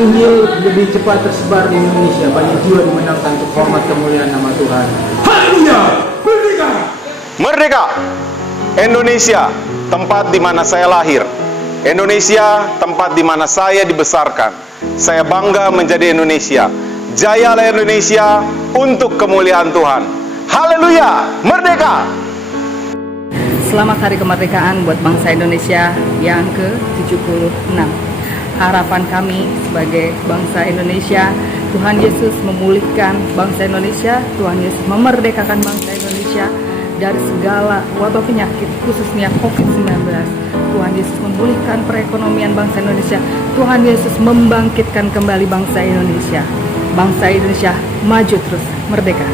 Injil lebih cepat tersebar di Indonesia, banyak jiwa dimenangkan untuk hormat kemuliaan nama Tuhan. Haleluya! Merdeka! Merdeka! Indonesia, tempat di mana saya lahir. Indonesia, tempat di mana saya dibesarkan. Saya bangga menjadi Indonesia. Jayalah Indonesia untuk kemuliaan Tuhan. Haleluya! Merdeka! Selamat Hari Kemerdekaan buat bangsa Indonesia yang ke-76. Harapan kami sebagai bangsa Indonesia, Tuhan Yesus memulihkan bangsa Indonesia, Tuhan Yesus memerdekakan bangsa Indonesia dari segala wabah penyakit, khususnya COVID-19. Tuhan Yesus memulihkan perekonomian bangsa Indonesia. Tuhan Yesus membangkitkan kembali bangsa Indonesia. Bangsa Indonesia maju terus, merdeka.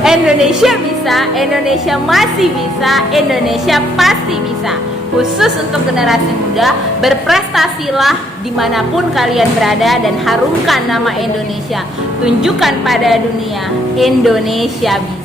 Indonesia bisa, Indonesia masih bisa, Indonesia pasti bisa. Khusus untuk generasi muda, berprestasilah dimanapun kalian berada dan harumkan nama Indonesia. Tunjukkan pada dunia, Indonesia bisa.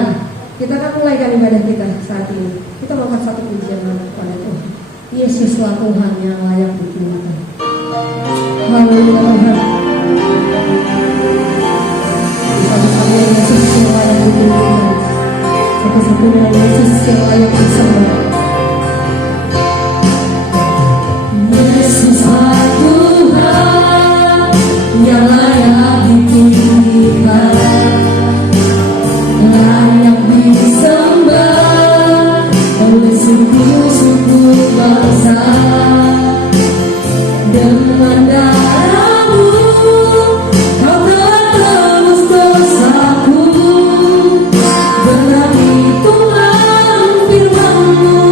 Tuhan, kita akan mulaikan ibadah kita saat ini. Kita melakukan satu pujian kepada Tuhan. Yesuslah Tuhan yang layak dipujikan. Haleluya Tuhan. Satu-satunya Yesus yang layak dipujikan. Satu-satunya Yesus yang layak disembah. Yesuslah Tuhan yang layak dipujikan, layak disembah oleh suku-suku bangsa. Dengan darah-Mu Kau telah tebus dosaku, berarti Tuhan firman-Mu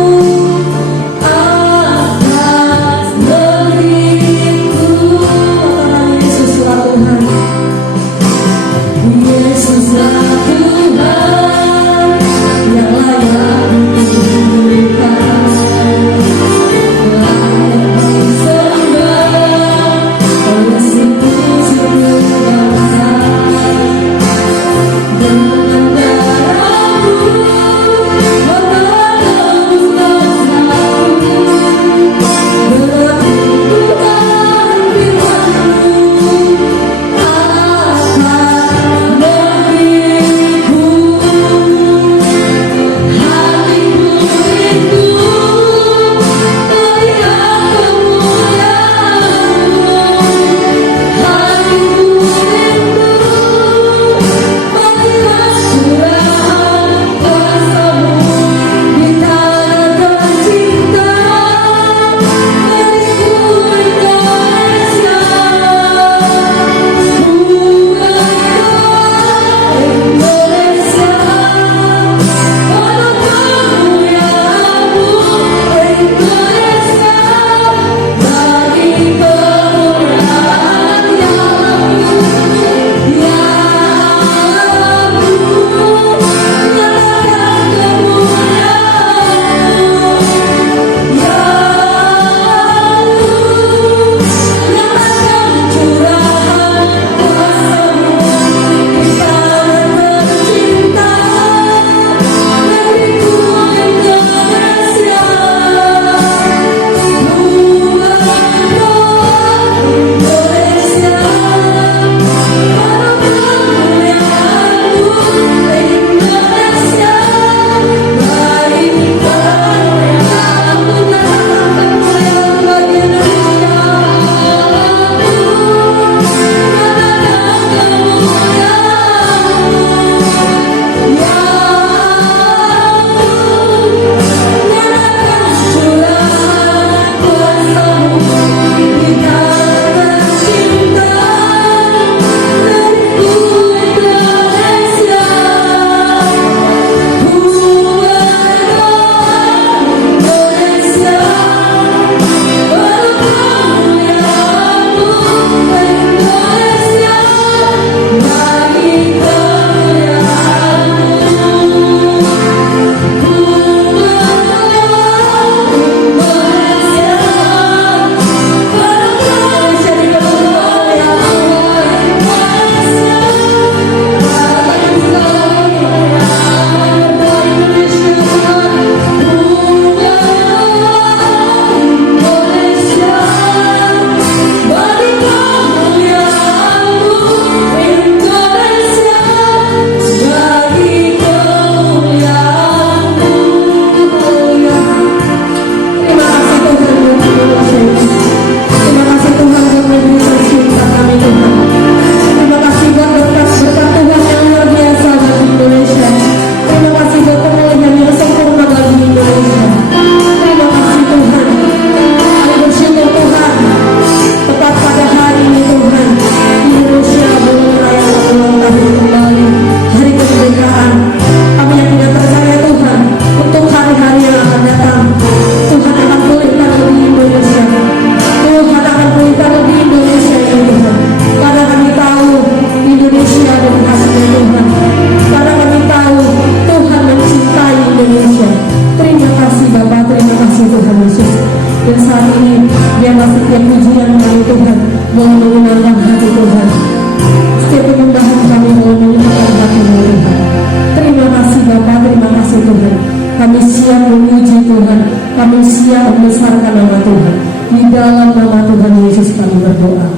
Tuhan. Kami siap memuji Tuhan. Kami siap membesarkan nama Tuhan. Di dalam nama Tuhan Yesus kami berdoa.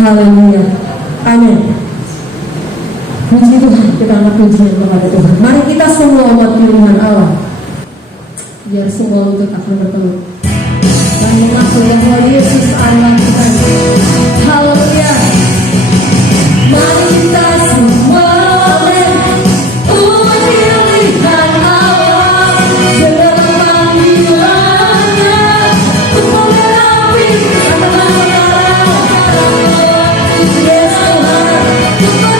Haleluya. Amin. Puji Tuhan, kita angkat pujian kepada Tuhan. Mari kita semua umat pilihan Allah, biar semua lutut akan bertemu dan mengaku bahwa Yesus adalah Tuhan. Haleluya. Mari kita semua umat pilihan Allah, segala panggilannya untuk menapi Yes Tuhan, untuk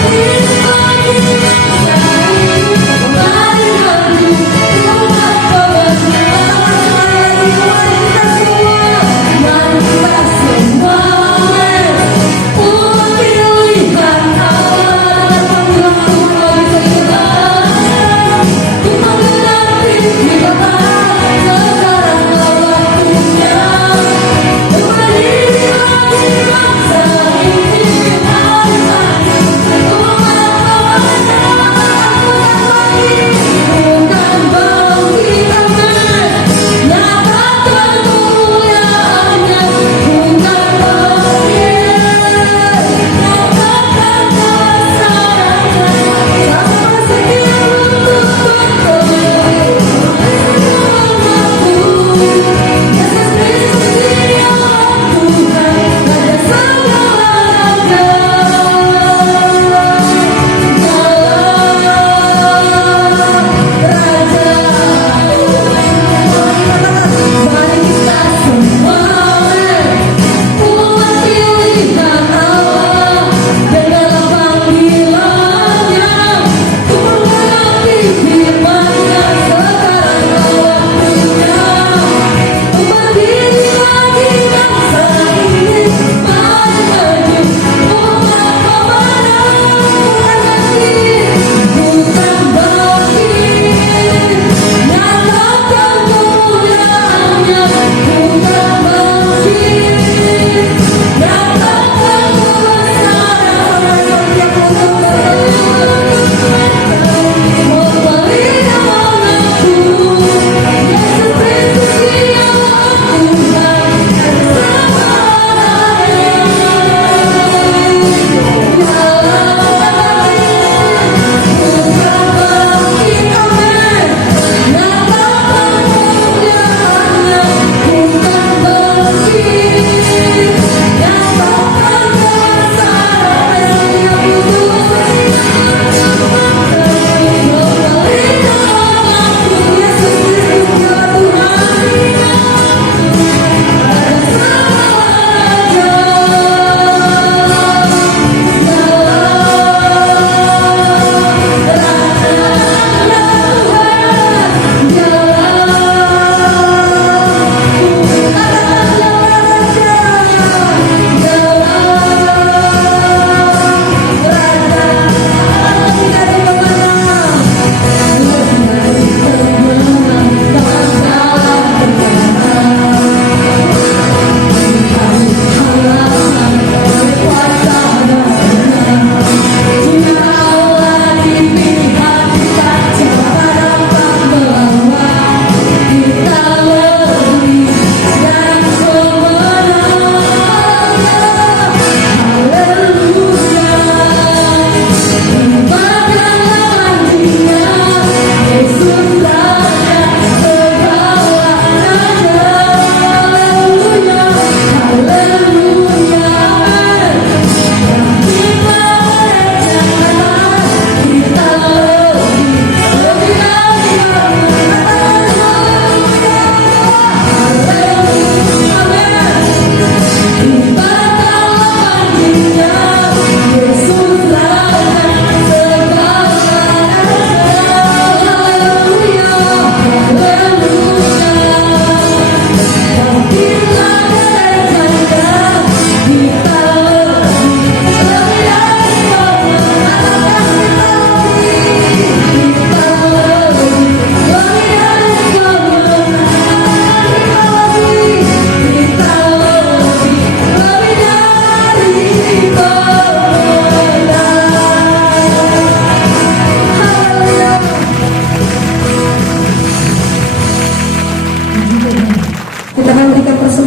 Mari kita semua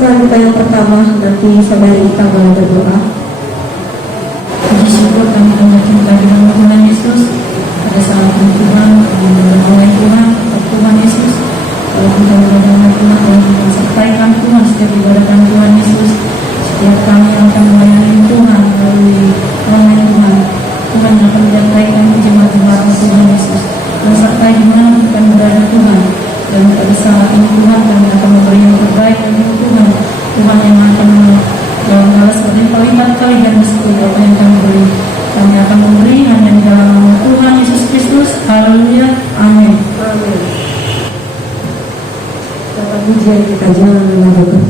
persembahan kita yang pertama, nanti saudari kita boleh berdoa. Puji syukur kami panjatkan kehadiran Tuhan Yesus pada saat ini Tuhan, kami berdoa Tuhan, Tuhan Yesus. Kalau kita berdoa Tuhan, Tuhan sertai Tuhan setiap ibadah Tuhan Yesus. Setiap kami yang akan melayani Tuhan melalui online Tuhan, Tuhan yang akan menyertai jemaat-jemaat Tuhan Yesus. Dan sertai di mana kita akan berada Tuhan. Dan pada saat ini Tuhan kami akan memberi yang terbaik dari Tuhan. Tuhan yang akan membalas berlipat kali ganda seperti apa yang kami beri. Kami akan memberi hanya di dalam nama Tuhan Yesus Kristus. Haleluya. Amin. Amin. Dalam pujian kita jangan mengadukan.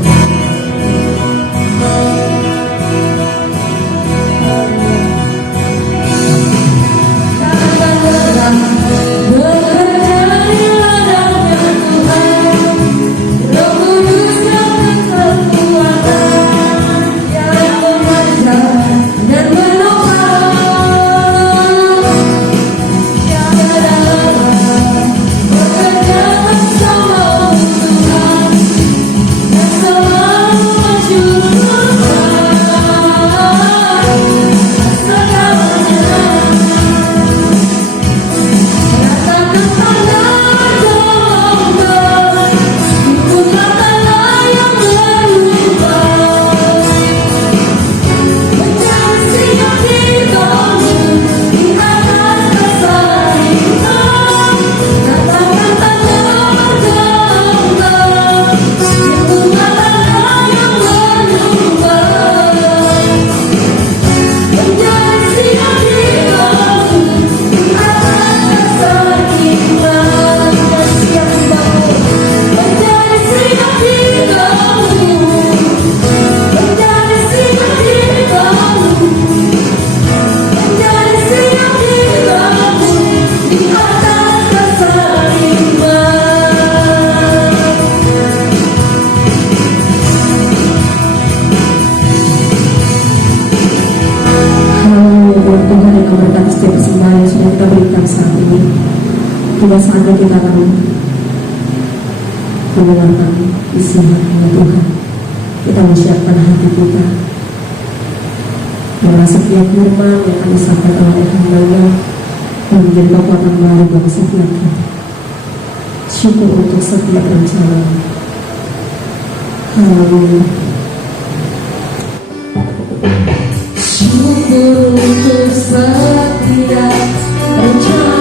Tidak saatnya kita akan mendengarkan isi hati Tuhan. Kita menyiapkan hati kita bahwa setiap firman yang akan disampaikan oleh hamba-Nya menjadi kekuatan baru bagi setiap kita. Syukur untuk setiap rencana. Haleluya. Syukur untuk setiap rencana.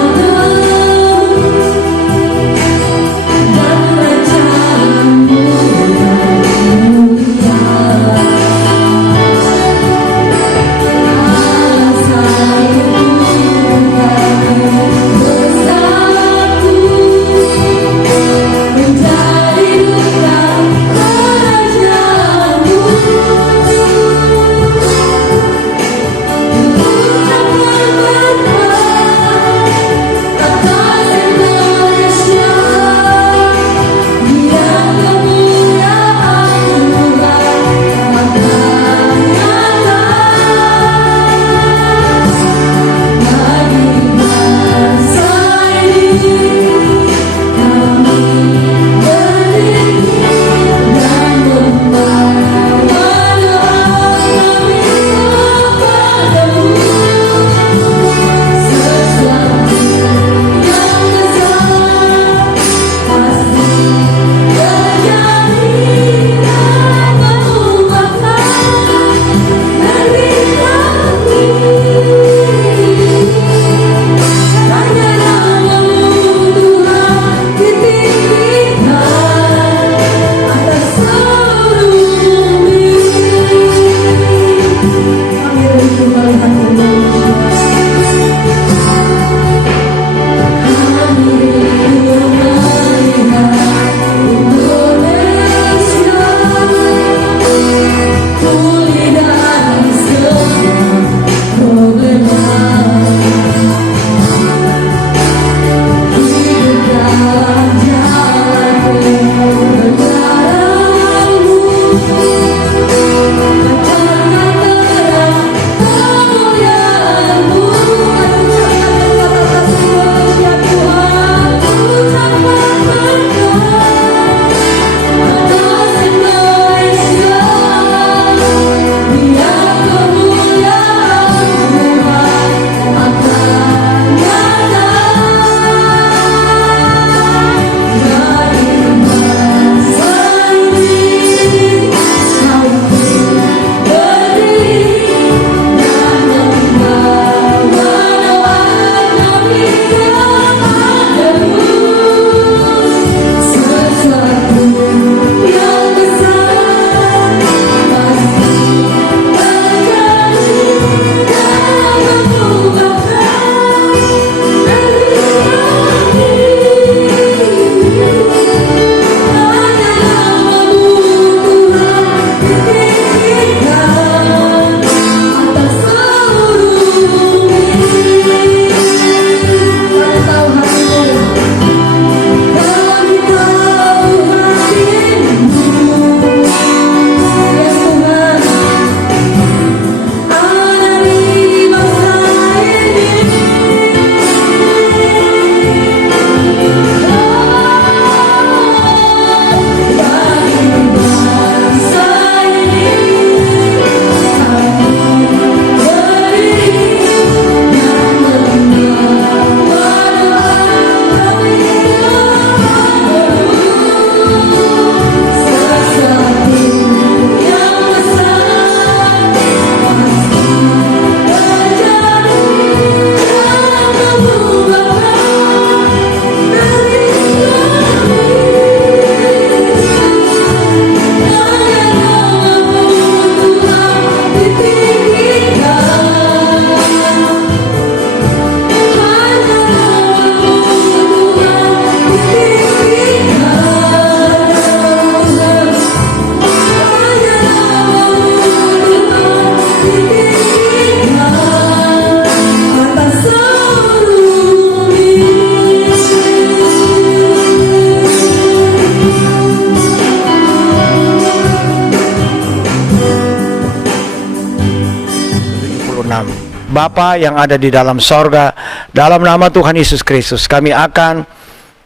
Bapa yang ada di dalam sorga, dalam nama Tuhan Yesus Kristus, kami akan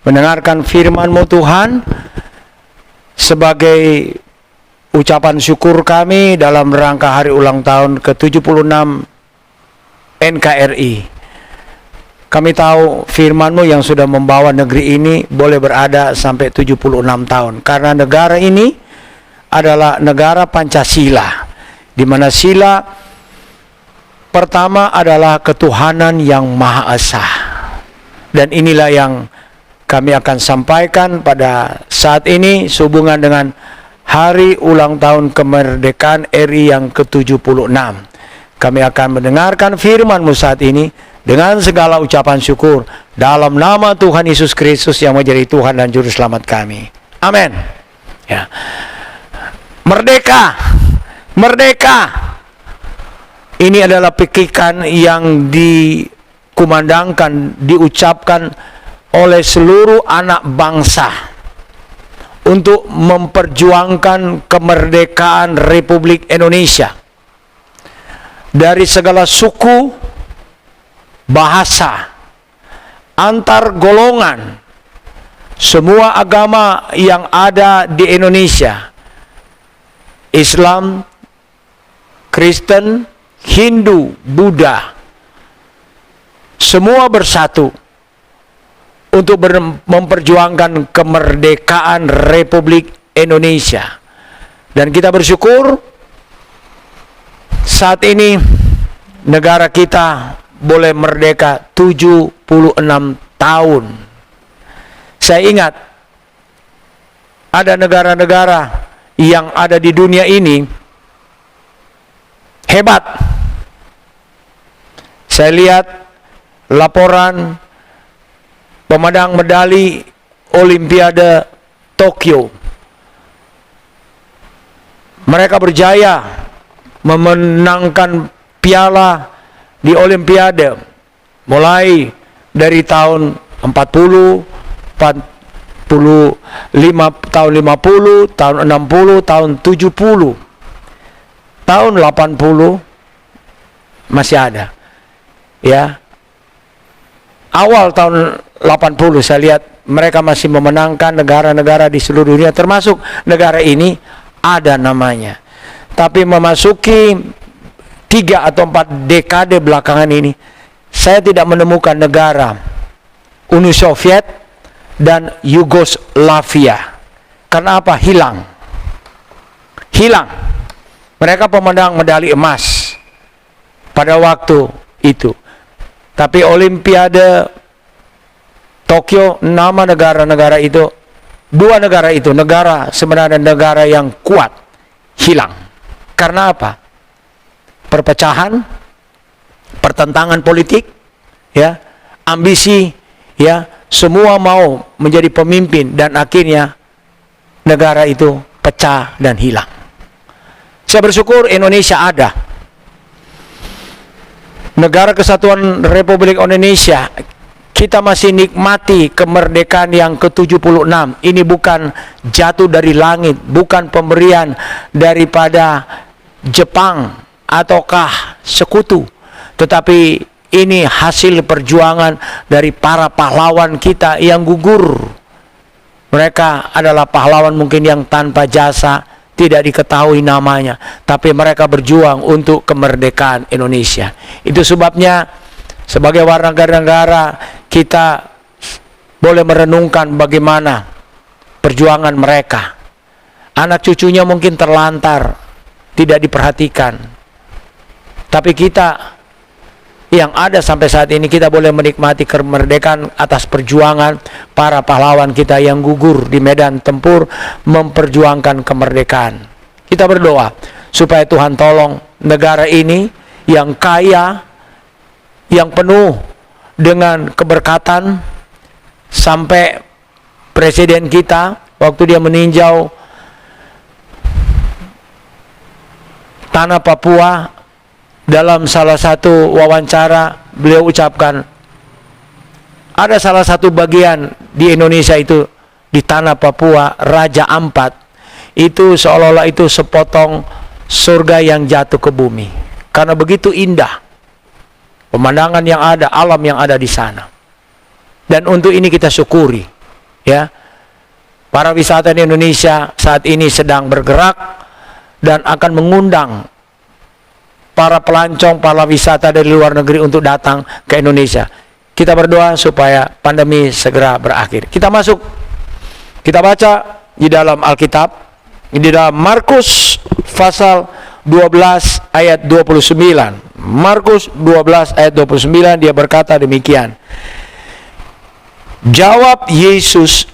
mendengarkan firman-Mu Tuhan sebagai ucapan syukur kami dalam rangka hari ulang tahun ke-76 NKRI. Kami tahu firman-Mu yang sudah membawa negeri ini boleh berada sampai 76 tahun. Karena negara ini adalah negara Pancasila, di mana sila pertama adalah ketuhanan yang Maha Esa. Dan inilah yang kami akan sampaikan pada saat ini sehubungan dengan hari ulang tahun kemerdekaan RI yang ke-76. Kami akan mendengarkan firman-Mu saat ini dengan segala ucapan syukur dalam nama Tuhan Yesus Kristus yang menjadi Tuhan dan Juru Selamat kami. Amin. Ya. Merdeka, merdeka. Ini adalah petikan yang dikumandangkan, diucapkan oleh seluruh anak bangsa untuk memperjuangkan kemerdekaan Republik Indonesia dari segala suku, bahasa, antar golongan, semua agama yang ada di Indonesia, Islam, Kristen, Hindu, Buddha, semua bersatu untuk memperjuangkan kemerdekaan Republik Indonesia. Dan kita bersyukur saat ini negara kita boleh merdeka 76 tahun. Saya ingat ada negara-negara yang ada di dunia ini hebat. Saya lihat laporan pemenang medali Olimpiade Tokyo. Mereka berjaya memenangkan piala di Olimpiade mulai dari tahun 40, 45, tahun 50, tahun 60, tahun 70, tahun 80 masih ada. Ya. Awal tahun 80 saya lihat mereka masih memenangkan negara-negara di seluruh dunia, termasuk negara ini ada namanya. Tapi memasuki 3 atau 4 dekade belakangan ini, saya tidak menemukan negara Uni Soviet dan Yugoslavia. Karena apa? Hilang. Mereka pemenang medali emas pada waktu itu. Tapi Olimpiade Tokyo, nama negara-negara itu, 2 negara itu, negara sebenarnya negara yang kuat, hilang. Karena apa? Perpecahan, pertentangan politik, ya, ambisi, ya, semua mau menjadi pemimpin dan akhirnya negara itu pecah dan hilang. Saya bersyukur Indonesia ada. Negara Kesatuan Republik Indonesia, kita masih nikmati kemerdekaan yang ke-76. Ini bukan jatuh dari langit, bukan pemberian daripada Jepang ataukah sekutu, tetapi ini hasil perjuangan dari para pahlawan kita yang gugur. Mereka adalah pahlawan mungkin yang tanpa jasa, tidak diketahui namanya, tapi mereka berjuang untuk kemerdekaan Indonesia. Itu sebabnya sebagai warga negara kita boleh merenungkan bagaimana perjuangan mereka. Anak cucunya mungkin terlantar, tidak diperhatikan. Tapi kita yang ada sampai saat ini, kita boleh menikmati kemerdekaan atas perjuangan para pahlawan kita yang gugur di medan tempur memperjuangkan kemerdekaan. Kita berdoa supaya Tuhan tolong negara ini yang kaya, yang penuh dengan keberkatan, sampai presiden kita waktu dia meninjau tanah Papua, dalam salah satu wawancara beliau ucapkan, ada salah satu bagian di Indonesia itu, di tanah Papua, Raja Ampat, itu seolah-olah itu sepotong surga yang jatuh ke bumi. Karena begitu indah pemandangan yang ada, alam yang ada di sana. Dan untuk ini kita syukuri, ya. Para wisata di Indonesia saat ini sedang bergerak dan akan mengundang para pelancong, para wisata dari luar negeri untuk datang ke Indonesia. Kita berdoa supaya pandemi segera berakhir. Kita masuk, kita baca di dalam Alkitab, di dalam Markus pasal 12 ayat 29. Markus 12 ayat 29, dia berkata demikian. Jawab Yesus,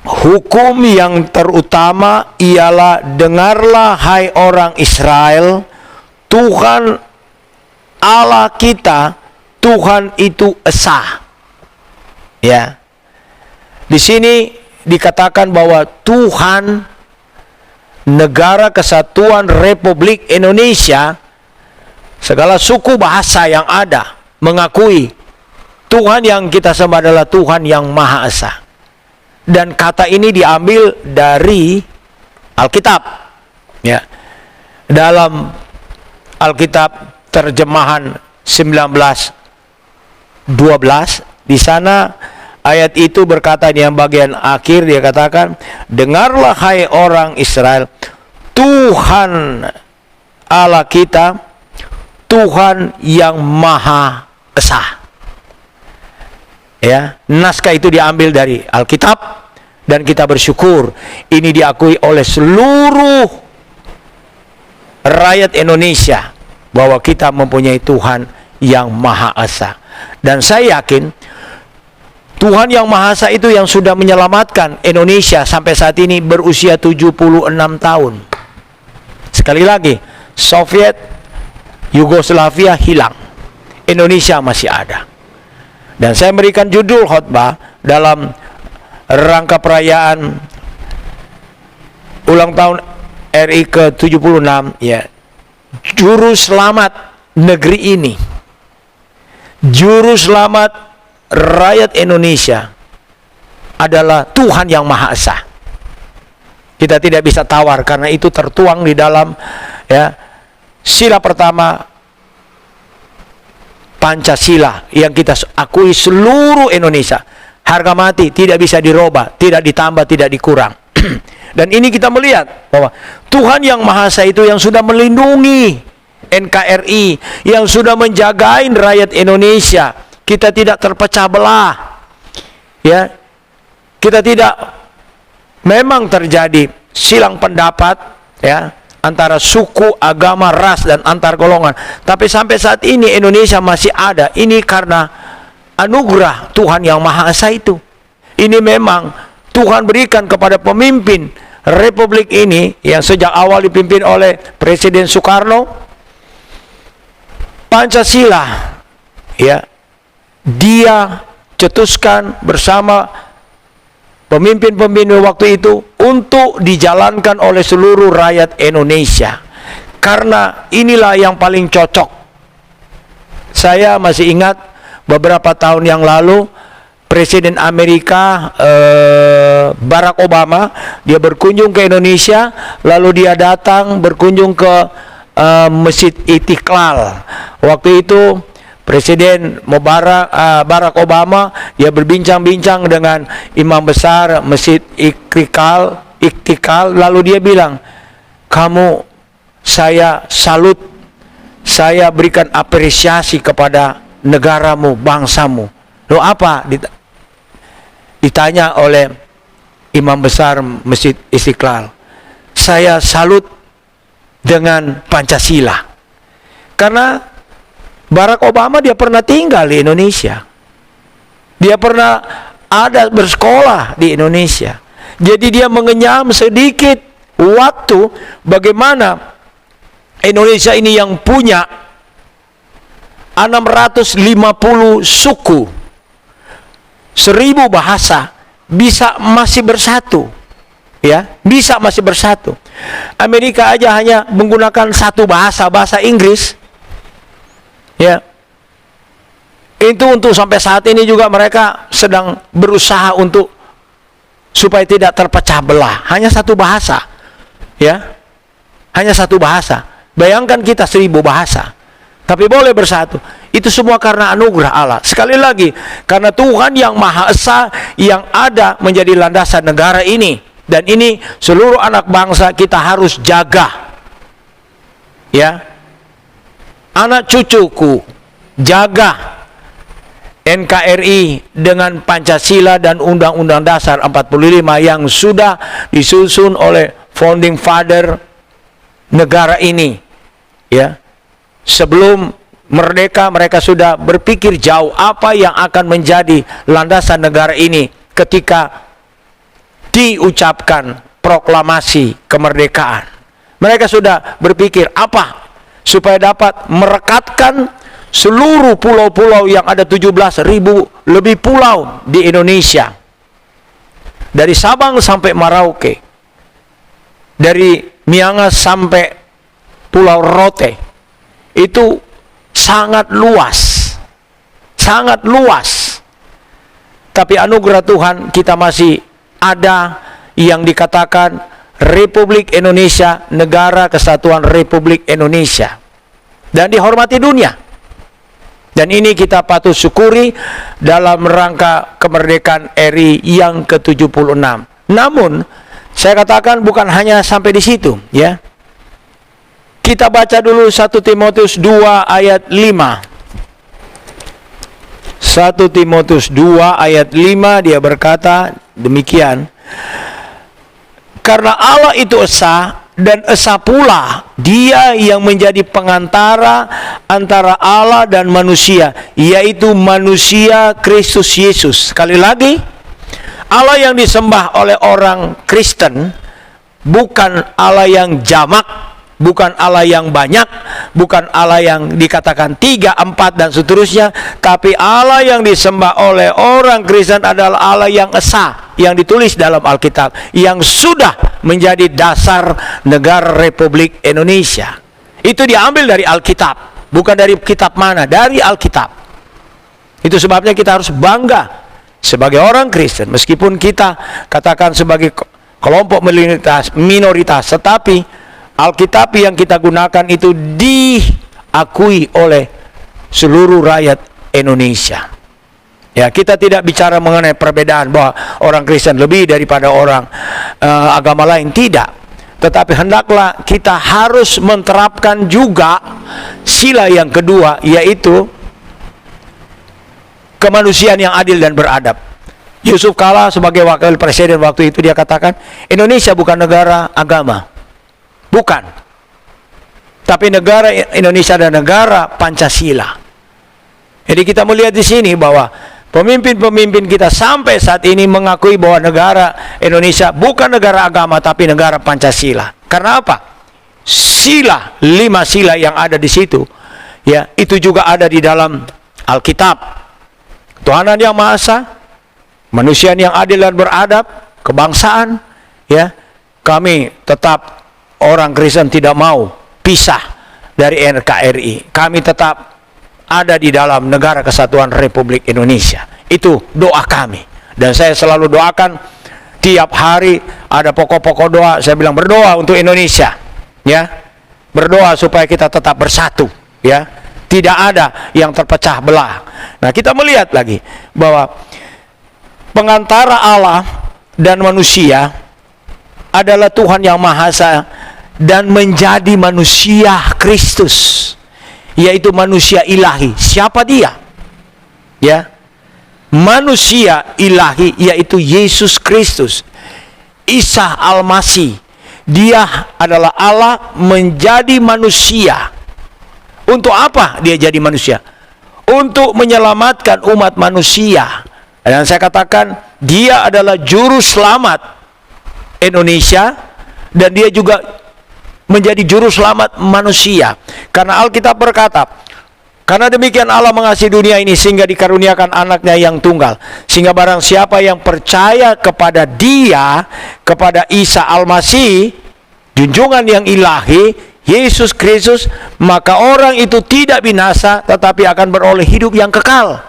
hukum yang terutama ialah, dengarlah hai orang Israel, Tuhan Allah kita, Tuhan itu esa. Ya. Di sini dikatakan bahwa Tuhan Negara Kesatuan Republik Indonesia, segala suku bahasa yang ada mengakui Tuhan yang kita sembah adalah Tuhan yang Maha Esa. Dan kata ini diambil dari Alkitab, ya. Dalam Alkitab terjemahan 1912, di sana ayat itu berkata di yang bagian akhir, dia katakan, dengarlah hai orang Israel, Tuhan Allah kita, Tuhan yang Maha Esa. Ya, naskah itu diambil dari Alkitab dan kita bersyukur ini diakui oleh seluruh rakyat Indonesia bahwa kita mempunyai Tuhan yang Maha Esa. Dan saya yakin Tuhan yang Maha Esa itu yang sudah menyelamatkan Indonesia sampai saat ini berusia 76 tahun. Sekali lagi, Soviet, Yugoslavia hilang, Indonesia masih ada. Dan saya memberikan judul khotbah dalam rangka perayaan ulang tahun RI ke-76, ya, Juru Selamat negeri ini, Juru Selamat rakyat Indonesia adalah Tuhan yang Maha Esa. Kita tidak bisa tawar karena itu tertuang di dalam, ya, sila pertama Pancasila yang kita akui seluruh Indonesia. Harga mati tidak bisa dirubah, tidak ditambah, tidak dikurang. Dan ini kita melihat bahwa Tuhan yang Maha Esa itu yang sudah melindungi NKRI, yang sudah menjagain rakyat Indonesia. Kita tidak terpecah belah, ya. Kita tidak memang terjadi silang pendapat, ya, antara suku, agama, ras, dan antar golongan. Tapi sampai saat ini Indonesia masih ada. Ini karena anugerah Tuhan yang Maha Esa itu. Ini memang Tuhan berikan kepada pemimpin Republik ini yang sejak awal dipimpin oleh Presiden Soekarno. Pancasila, ya, dia cetuskan bersama pemimpin-pemimpin waktu itu untuk dijalankan oleh seluruh rakyat Indonesia. Karena inilah yang paling cocok. Saya masih ingat beberapa tahun yang lalu Presiden Amerika Barack Obama, dia berkunjung ke Indonesia, lalu dia datang berkunjung ke Masjid Istiqlal. Waktu itu Presiden Barack Obama, dia berbincang-bincang dengan imam besar Masjid Istiqlal, lalu dia bilang, kamu, saya salut, saya berikan apresiasi kepada negaramu, bangsamu. Loh, apa? Ditanya oleh imam besar Masjid Istiqlal. Saya salut dengan Pancasila. Karena Barack Obama dia pernah tinggal di Indonesia. Dia pernah ada bersekolah di Indonesia. Jadi dia mengenyam sedikit waktu bagaimana Indonesia ini yang punya 650 suku, 1000 bahasa, bisa masih bersatu. Ya, bisa masih bersatu. Amerika aja hanya menggunakan satu bahasa, bahasa Inggris. Ya, itu untuk sampai saat ini juga mereka sedang berusaha untuk supaya tidak terpecah belah. Hanya satu bahasa, ya, hanya satu bahasa. Bayangkan kita 1000 bahasa, tapi boleh bersatu. Itu semua karena anugerah Allah. Sekali lagi, karena Tuhan yang Maha Esa yang ada menjadi landasan negara ini. Dan ini seluruh anak bangsa kita harus jaga. Ya. Anak cucuku, jaga NKRI dengan Pancasila dan Undang-Undang Dasar 45 yang sudah disusun oleh founding father negara ini. Ya. Sebelum merdeka mereka sudah berpikir jauh apa yang akan menjadi landasan negara ini ketika diucapkan proklamasi kemerdekaan. Mereka sudah berpikir apa supaya dapat merekatkan seluruh pulau-pulau yang ada 17.000 lebih pulau di Indonesia. Dari Sabang sampai Merauke. Dari Miangas sampai Pulau Rote. Itu sangat luas. Sangat luas. Tapi anugerah Tuhan kita masih ada yang dikatakan Republik Indonesia, Negara Kesatuan Republik Indonesia. Dan dihormati dunia. Dan ini kita patut syukuri dalam rangka kemerdekaan RI yang ke-76. Namun, saya katakan bukan hanya sampai di situ, ya. Kita baca dulu 1 Timotius 2 ayat 5. 1 Timotius 2 ayat 5 dia berkata demikian. Karena Allah itu esa dan esa pula dia yang menjadi pengantara antara Allah dan manusia, yaitu manusia Kristus Yesus. Sekali lagi, Allah yang disembah oleh orang Kristen bukan Allah yang jamak, bukan Allah yang banyak, bukan Allah yang dikatakan 3, 4 dan seterusnya, tapi Allah yang disembah oleh orang Kristen adalah Allah yang esa, yang ditulis dalam Alkitab, yang sudah menjadi dasar negara Republik Indonesia. Itu diambil dari Alkitab, bukan dari kitab mana, dari Alkitab. Itu sebabnya kita harus bangga sebagai orang Kristen, meskipun kita katakan sebagai kelompok minoritas, tetapi Alkitab yang kita gunakan itu diakui oleh seluruh rakyat Indonesia. Ya, kita tidak bicara mengenai perbedaan bahwa orang Kristen lebih daripada orang agama lain, tidak. Tetapi hendaklah kita harus menerapkan juga sila yang kedua, yaitu kemanusiaan yang adil dan beradab. Yusuf Kala sebagai wakil presiden waktu itu dia katakan, Indonesia bukan negara agama. Bukan. Tapi negara Indonesia adalah negara Pancasila. Jadi kita melihat di sini bahwa pemimpin-pemimpin kita sampai saat ini mengakui bahwa negara Indonesia bukan negara agama tapi negara Pancasila. Karena apa? Sila, 5 sila yang ada di situ, ya, itu juga ada di dalam Alkitab. Tuhanan yang Maha Esa, manusia yang adil dan beradab, kebangsaan, ya. Kami tetap orang Kristen tidak mau pisah dari NKRI. Kami tetap ada di dalam Negara Kesatuan Republik Indonesia. Itu doa kami. Dan saya selalu doakan tiap hari ada pokok-pokok doa. Saya bilang berdoa untuk Indonesia, ya. Berdoa supaya kita tetap bersatu, ya. Tidak ada yang terpecah belah. Nah, kita melihat lagi bahwa pengantara Allah dan manusia adalah Tuhan yang Maha Esa dan menjadi manusia Kristus, yaitu manusia ilahi. Siapa dia? Ya, manusia ilahi yaitu Yesus Kristus, Isa Al-Masih. Dia adalah Allah menjadi manusia. Untuk apa dia jadi manusia? Untuk menyelamatkan umat manusia. Dan saya katakan dia adalah juru selamat Indonesia, dan dia juga menjadi juru selamat manusia. Karena Alkitab berkata, karena demikian Allah mengasihi dunia ini sehingga dikaruniakan anaknya yang tunggal, sehingga barang siapa yang percaya kepada dia, kepada Isa Al-Masih, junjungan yang ilahi, Yesus Kristus, maka orang itu tidak binasa tetapi akan beroleh hidup yang kekal.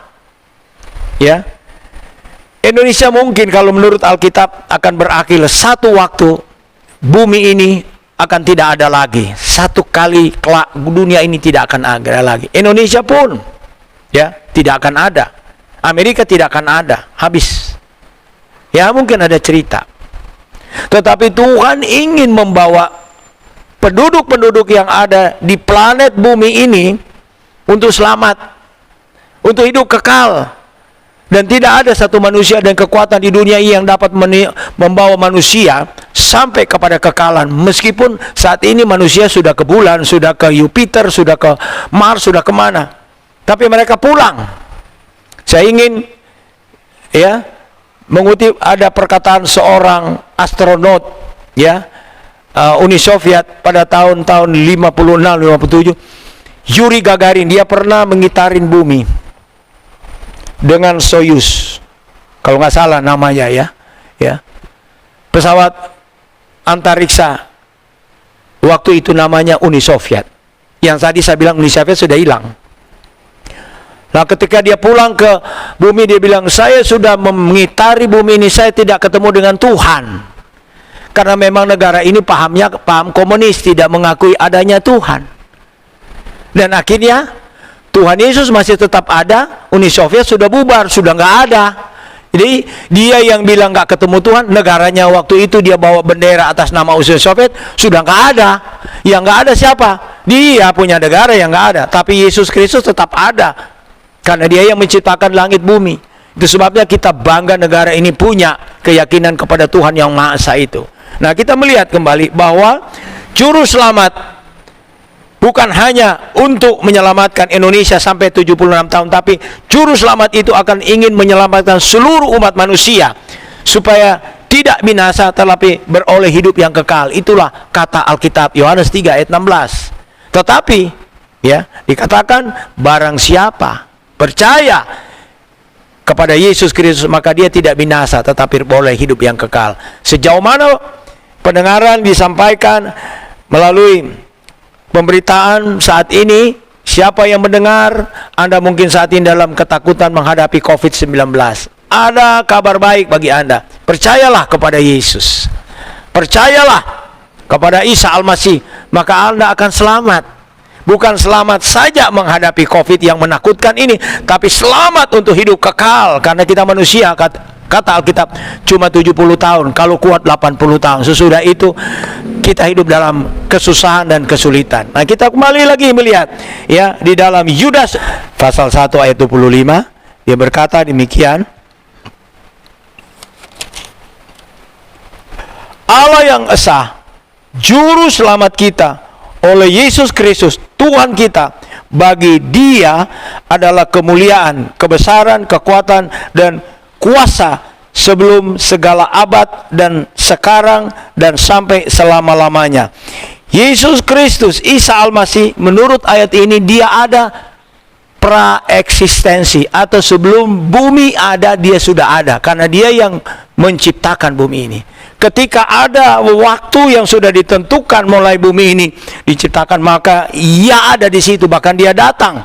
Ya, Indonesia mungkin kalau menurut Alkitab akan berakhir satu waktu, bumi ini akan tidak ada lagi. Satu kali kelak dunia ini tidak akan ada lagi. Indonesia pun Ya, tidak akan ada. Amerika tidak akan ada, habis. Ya, mungkin ada cerita. Tetapi Tuhan ingin membawa penduduk-penduduk yang ada di planet bumi ini untuk selamat, untuk hidup kekal. Dan tidak ada satu manusia dan kekuatan di dunia ini yang dapat membawa manusia sampai kepada kekalan. Meskipun saat ini manusia sudah ke bulan, sudah ke Jupiter, sudah ke Mars, sudah kemana. Tapi mereka pulang. Saya ingin ya mengutip ada perkataan seorang astronot ya Uni Soviet pada tahun-tahun 56-57, Yuri Gagarin. Dia pernah mengitarin bumi dengan Soyuz, kalau nggak salah namanya ya, pesawat antariksa waktu itu namanya Uni Soviet. Yang tadi saya bilang Uni Soviet sudah hilang. Nah, ketika dia pulang ke bumi, dia bilang, saya sudah mengitari bumi ini, saya tidak ketemu dengan Tuhan. Karena memang negara ini paham komunis, tidak mengakui adanya Tuhan. Dan akhirnya Tuhan Yesus masih tetap ada, Uni Soviet sudah bubar, sudah nggak ada. Jadi dia yang bilang nggak ketemu Tuhan, negaranya waktu itu dia bawa bendera atas nama Uni Soviet, sudah nggak ada. Yang nggak ada siapa? Dia punya negara yang nggak ada. Tapi Yesus Kristus tetap ada, karena dia yang menciptakan langit bumi. Itu sebabnya kita bangga negara ini punya keyakinan kepada Tuhan yang Maha Esa itu. Nah, kita melihat kembali bahwa juru selamat bukan hanya untuk menyelamatkan Indonesia sampai 76 tahun, tapi juru selamat itu akan ingin menyelamatkan seluruh umat manusia supaya tidak binasa tetapi beroleh hidup yang kekal. Itulah kata Alkitab Yohanes 3 ayat 16. Tetapi ya, dikatakan barang siapa percaya kepada Yesus Kristus maka dia tidak binasa tetapi beroleh hidup yang kekal. Sejauh mana pendengaran disampaikan melalui pemberitaan saat ini, siapa yang mendengar, Anda mungkin saat ini dalam ketakutan menghadapi COVID-19. Ada kabar baik bagi Anda. Percayalah kepada Yesus. Percayalah kepada Isa Al-Masih, maka Anda akan selamat. Bukan selamat saja menghadapi COVID yang menakutkan ini, tapi selamat untuk hidup kekal. Karena kita manusia, kata Alkitab, cuma 70 tahun, kalau kuat 80 tahun. Sesudah itu kita hidup dalam kesusahan dan kesulitan. Nah, kita kembali lagi melihat ya di dalam Yudas pasal 1 ayat 25, dia berkata demikian, Allah yang esa, juru selamat kita oleh Yesus Kristus Tuhan kita, bagi dia adalah kemuliaan, kebesaran, kekuatan dan kuasa sebelum segala abad dan sekarang dan sampai selama-lamanya. Yesus Kristus Isa Al-Masih, menurut ayat ini dia ada praeksistensi, atau sebelum bumi ada dia sudah ada, karena dia yang menciptakan bumi ini. Ketika ada waktu yang sudah ditentukan mulai bumi ini diciptakan, maka ia ada di situ, bahkan dia datang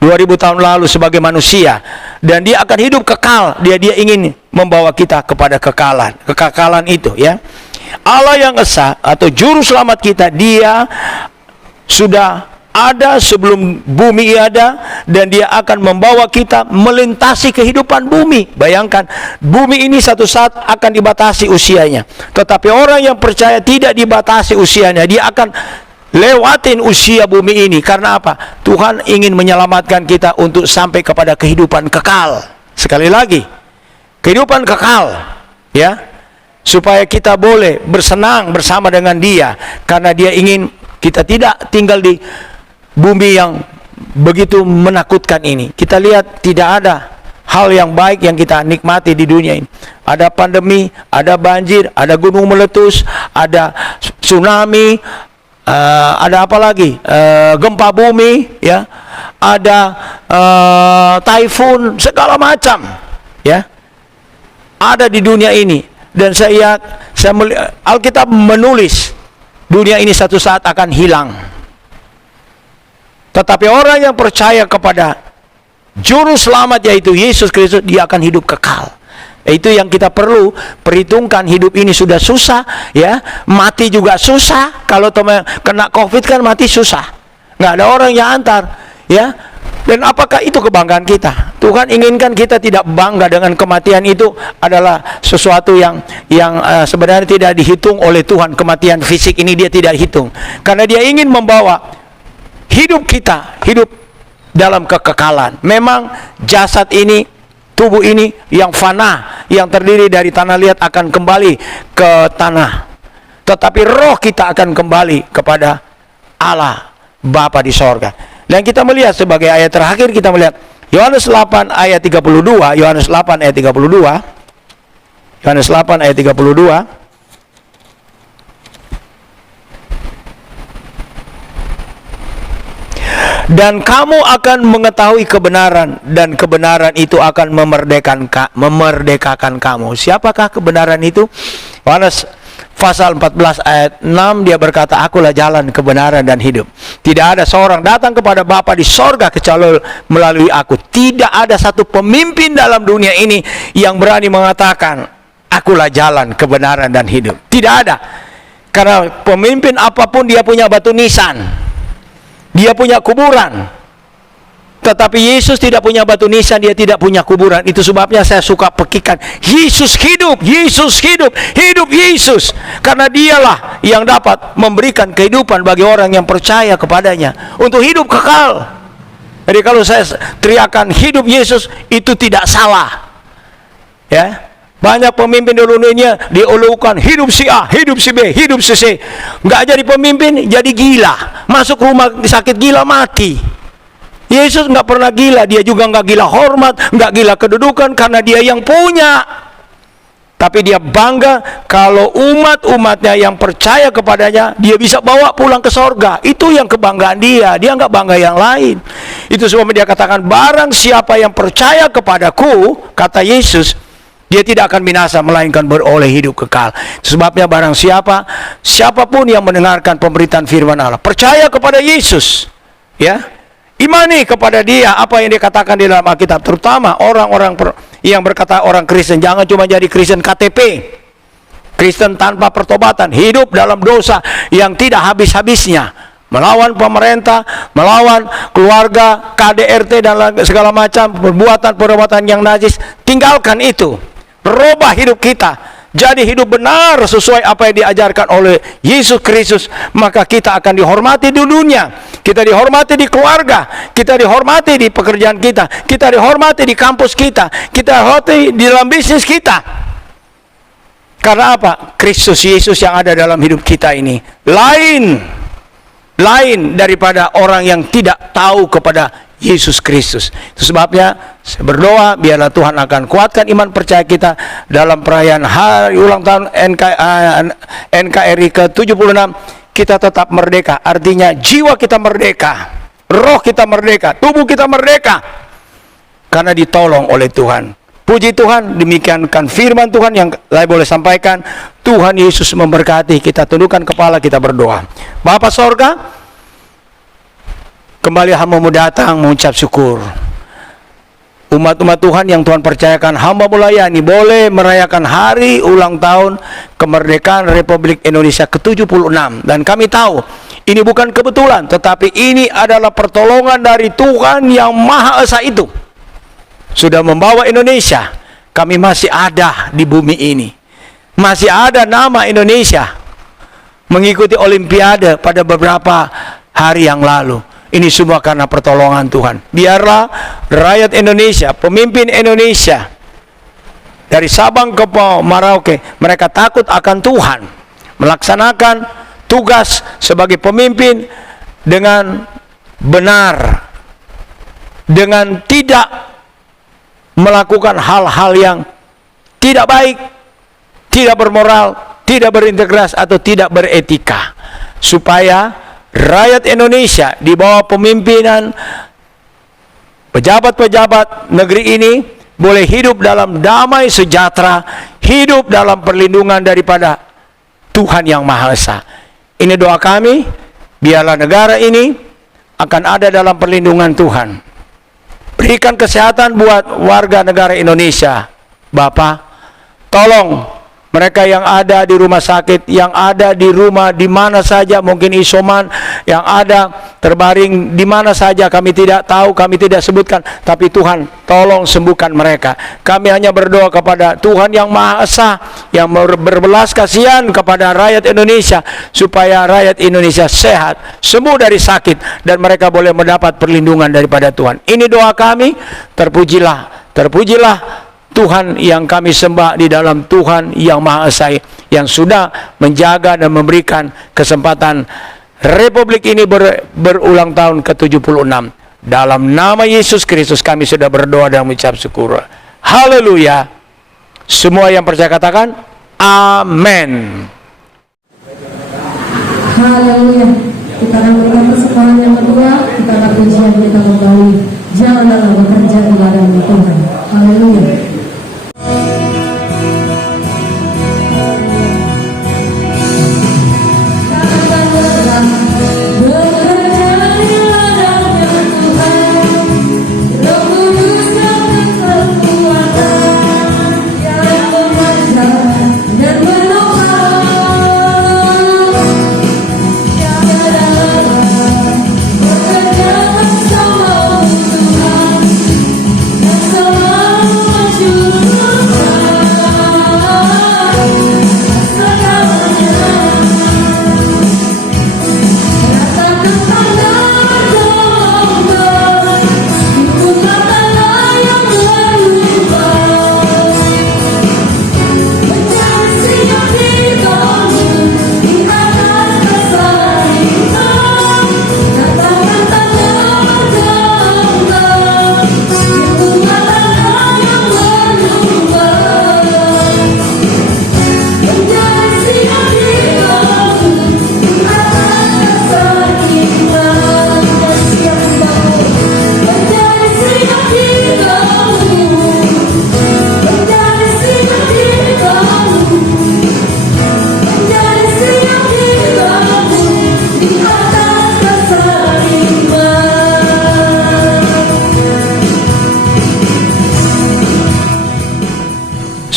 2000 tahun lalu sebagai manusia, dan dia akan hidup kekal. Dia ingin membawa kita kepada kekekalan itu ya. Allah yang esa atau juru selamat kita, dia sudah ada sebelum bumi ada, dan dia akan membawa kita melintasi kehidupan bumi. Bayangkan, bumi ini satu saat akan dibatasi usianya, tetapi orang yang percaya tidak dibatasi usianya, dia akan lewatin usia bumi ini. Karena apa? Tuhan ingin menyelamatkan kita untuk sampai kepada kehidupan kekal. Sekali lagi, kehidupan kekal ya, supaya kita boleh bersenang bersama dengan dia, karena dia ingin kita tidak tinggal di bumi yang begitu menakutkan ini. Kita lihat tidak ada hal yang baik yang kita nikmati di dunia ini. Ada pandemi, ada banjir, ada gunung meletus, ada tsunami, ada apa lagi? Gempa bumi, ya, ada typhoon, segala macam, ya, ada di dunia ini. Dan Alkitab menulis dunia ini satu saat akan hilang. Tetapi orang yang percaya kepada juru selamat yaitu Yesus Kristus, dia akan hidup kekal. Itu yang kita perlu perhitungkan. Hidup ini sudah susah ya, mati juga susah. Kalau kena COVID kan mati susah, nggak ada orang yang antar ya. Dan apakah itu kebanggaan kita? Tuhan inginkan kita tidak bangga dengan kematian. Itu adalah sesuatu yang sebenarnya tidak dihitung oleh Tuhan. Kematian fisik ini dia tidak hitung, karena dia ingin membawa hidup kita hidup dalam kekekalan. Memang jasad ini, tubuh ini yang fana, yang terdiri dari tanah liat akan kembali ke tanah, tetapi roh kita akan kembali kepada Allah Bapa di sorga. Dan kita melihat sebagai ayat terakhir, kita melihat Yohanes 8 ayat 32, Yohanes 8 ayat 32, Yohanes 8 ayat 32. Dan kamu akan mengetahui kebenaran, dan kebenaran itu akan memerdekakan kamu. Siapakah kebenaran itu? Yohanes pasal 14 ayat 6, dia berkata, akulah jalan, kebenaran, dan hidup. Tidak ada seorang datang kepada Bapa di sorga kecuali melalui aku. Tidak ada satu pemimpin dalam dunia ini yang berani mengatakan, akulah jalan, kebenaran, dan hidup. Tidak ada. Karena pemimpin apapun dia punya batu nisan, dia punya kuburan. Tetapi Yesus tidak punya batu nisan, dia tidak punya kuburan. Itu sebabnya saya suka pekikan, Yesus hidup, Yesus hidup, hidup Yesus. Karena dialah yang dapat memberikan kehidupan bagi orang yang percaya kepadanya untuk hidup kekal. Jadi kalau saya teriakan hidup Yesus, itu tidak salah. Ya, banyak pemimpin di dunia diulukan hidup si A, hidup si B, hidup si C. Nggak jadi pemimpin, jadi gila. Masuk rumah sakit gila, mati. Yesus nggak pernah gila, dia juga nggak gila hormat, nggak gila kedudukan, karena dia yang punya. Tapi dia bangga kalau umat-umatnya yang percaya kepadanya, dia bisa bawa pulang ke sorga. Itu yang kebanggaan dia nggak bangga yang lain. Itu sebabnya dia katakan, barang siapa yang percaya kepadaku, kata Yesus, dia tidak akan binasa, melainkan beroleh hidup kekal. Sebabnya barang siapapun yang mendengarkan pemberitaan firman Allah, percaya kepada Yesus, ya, imani kepada dia, apa yang dikatakan di dalam Alkitab. Terutama orang-orang yang berkata orang Kristen, jangan cuma jadi Kristen KTP, Kristen tanpa pertobatan, hidup dalam dosa yang tidak habis-habisnya, melawan pemerintah, melawan keluarga, KDRT, dan segala macam perbuatan yang najis. Tinggalkan itu, rubah hidup kita jadi hidup benar sesuai apa yang diajarkan oleh Yesus Kristus. Maka kita akan dihormati di dunia, kita dihormati di keluarga, kita dihormati di pekerjaan kita, kita dihormati di kampus kita, kita dihormati di dalam bisnis kita. Karena apa? Kristus Yesus yang ada dalam hidup kita ini lain daripada orang yang tidak tahu kepada Yesus Kristus. Itu sebabnya saya berdoa, biarlah Tuhan akan kuatkan iman percaya kita dalam perayaan hari ulang tahun NKRI ke-76. Kita tetap merdeka, artinya jiwa kita merdeka, roh kita merdeka, tubuh kita merdeka, karena ditolong oleh Tuhan. Puji Tuhan, demikiankan firman Tuhan yang saya boleh sampaikan. Tuhan Yesus memberkati. Kita tundukkan kepala, kita berdoa. Bapa sorga, kembali hamba-Mu datang mengucap syukur. Umat-umat Tuhan yang Tuhan percayakan hamba melayani, boleh merayakan hari ulang tahun kemerdekaan Republik Indonesia ke-76. Dan kami tahu, ini bukan kebetulan, tetapi ini adalah pertolongan dari Tuhan yang Maha Esa itu. Sudah membawa Indonesia, kami masih ada di bumi ini. Masih ada nama Indonesia mengikuti Olimpiade pada beberapa hari yang lalu. Ini semua karena pertolongan Tuhan. Biarlah rakyat Indonesia, pemimpin Indonesia, dari Sabang ke Merauke, mereka takut akan Tuhan, melaksanakan tugas sebagai pemimpin dengan benar, dengan tidak melakukan hal-hal yang tidak baik, tidak bermoral, tidak berintegritas, atau tidak beretika, supaya rakyat Indonesia di bawah pemimpinan pejabat-pejabat negeri ini boleh hidup dalam damai sejahtera, hidup dalam perlindungan daripada Tuhan yang Maha Esa. Ini doa kami, biarlah negara ini akan ada dalam perlindungan Tuhan. Berikan kesehatan buat warga negara Indonesia. Bapa, tolong mereka yang ada di rumah sakit, yang ada di rumah di mana saja, mungkin isoman, yang ada terbaring di mana saja, kami tidak tahu, kami tidak sebutkan, tapi Tuhan tolong sembuhkan mereka. Kami hanya berdoa kepada Tuhan yang Maha Esa, yang berbelas kasihan kepada rakyat Indonesia, supaya rakyat Indonesia sehat, sembuh dari sakit, dan mereka boleh mendapat perlindungan daripada Tuhan. Ini doa kami. Terpujilah Tuhan yang kami sembah di dalam Tuhan yang Maha Esa, yang sudah menjaga dan memberikan kesempatan Republik ini berulang tahun ke-76. Dalam nama Yesus Kristus kami sudah berdoa dan mengucap syukur. Haleluya. Semua yang percaya katakan amin. Haleluya. Kita akan berikan kesempatan yang kedua. Kita akan pujian, kita kembali. Janganlah bekerja di ladang Tuhan. Haleluya.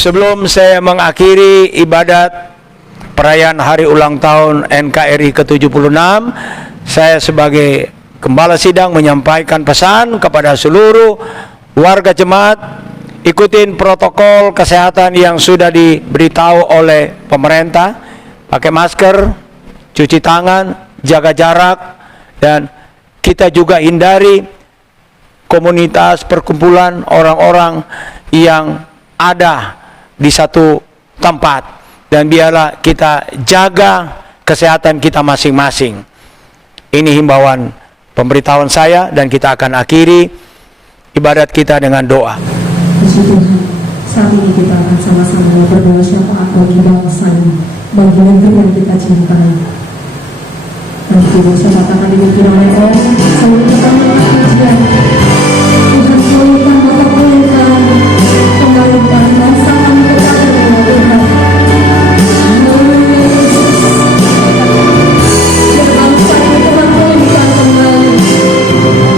Sebelum saya mengakhiri ibadat perayaan hari ulang tahun NKRI ke-76, saya sebagai Gembala Sidang menyampaikan pesan kepada seluruh warga jemaat, ikutin protokol kesehatan yang sudah diberitahu oleh pemerintah, pakai masker, cuci tangan, jaga jarak, dan kita juga hindari komunitas perkumpulan orang-orang yang ada di satu tempat, dan biarlah kita jaga kesehatan kita masing-masing. Ini himbauan pemberitahuan saya, dan kita akan akhiri ibadat kita dengan doa. Puji Tuhan, saat ini kita akan sama-sama berdoa syafaat bagi bangsa ini, bagi negeri yang kita cintai. Dan tidak saya katakan dipimpin oleh Allah, sebelum kita mulai pujian, Tuhan pulihkan mata pulihkan, kembalikan bangsa kami kepada Tuhan. Biar bangsa ini Tuhan pulihkan kembali. Tuhan